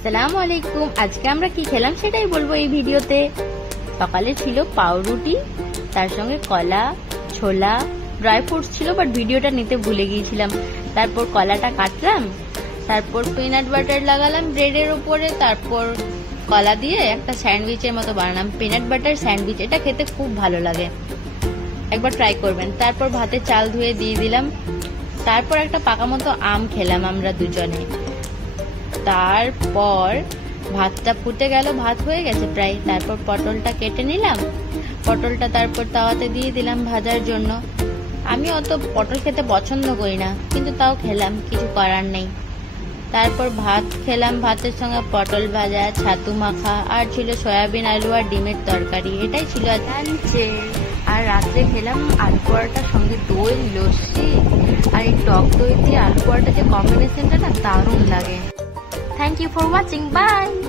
আসসালামু আলাইকুম। আজকে আমরা কি খেলাম সেটাই বলবো এই ভিডিওতে। সকালে ছিল পাউরুটি, তার সঙ্গে কলা, ছোলা, ড্রাই ফ্রুটস ছিল, বাট ভিডিওটা নিতে ভুলে গিয়েছিলাম। তারপর কলাটা কাটলাম, তারপর পিনাট বাটার লাগালাম ব্রেডের উপরে, তারপর কলা দিয়ে একটা স্যান্ডউইচের মতো বানালাম, পিনাট বাটার স্যান্ডউইচ। এটা খেতে খুব ভালো লাগে, একবার ট্রাই করবেন। তারপর ভাতে চাল ধুয়ে দিয়ে দিলাম, তারপর একটা পাকা মতো আম খেলাম আমরা দুজনে। তারপর ভাতটা ফুটে গেল, ভাত হয়ে গেছে প্রায়। তারপর পটলটা কেটে নিলাম, পটলটা তারপর তাওয়াতে দিয়ে দিলাম ভাজার জন্য। আমি অত পটল খেতে পছন্দ করি না, কিন্তু তাও খেলাম, কিছু করার নেই। তারপর ভাত খেলাম, ভাতের সঙ্গে পটল ভাজা, ছাতু মাখা, আর ছিল সয়াবিন আলু আর ডিমের তরকারি। এটাই ছিল লাঞ্চে। আর রাত্রে খেলাম আলু পরোটার সঙ্গে দই, লস্যি আর এই টক দই দিয়ে আলু পরোটা, যে কম্বিনেশনটা না দারুণ লাগে। Thank you for watching. Bye.